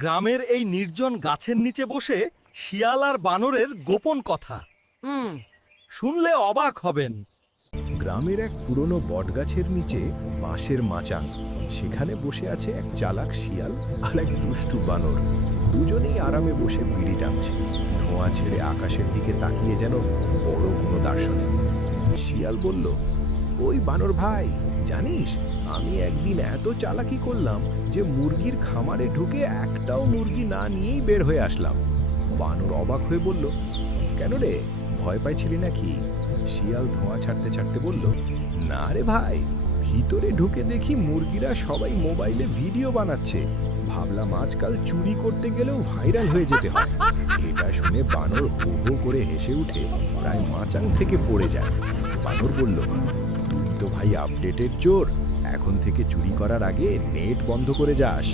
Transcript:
গ্রামের এই নির্জন গাছের নিচে বসে শিয়াল আর বানরের গোপন কথা। শুনলে অবাক হবেন। গ্রামের এক পুরনো বটগাছের নিচে বাঁশের মাচাং, সেখানে বসে আছে এক চালাক শিয়াল আর এক দুষ্টু বানর। দুজনেই আরামে বসে বিড়ি টানছে, ধোঁয়া ছেড়ে আকাশের দিকে তাকিয়ে যেন বড় কোনো দার্শনিক। শিয়াল বলল, ওই বানর ভাই, জানিস আমি একদিন এত চালাকি করলাম যে মুরগির খামারে ঢুকে একটাও মুরগি না নিয়েই বের হয়ে আসলাম। বানর অবাক হয়ে বলল, কেন রে, ভয় পাইছিলি নাকি? শিয়াল ধোঁয়া ছাড়তে ছাড়তে বলল, না রে ভাই, ভিতরে ঢুকে দেখি মুরগিরা সবাই মোবাইলে ভিডিও বানাচ্ছে, ভাবলাম আজকাল চুরি করতে গেলেও ভাইরাল হয়ে যেতে হয়। এটা শুনে বানর হো হো করে হেসে উঠে প্রায় মাচাং থেকে পড়ে যায়। বানর বলল, তুই তো ভাই আপডেটের চোর, এখন থেকে চুরি করার আগে নেট বন্ধ করে যাস।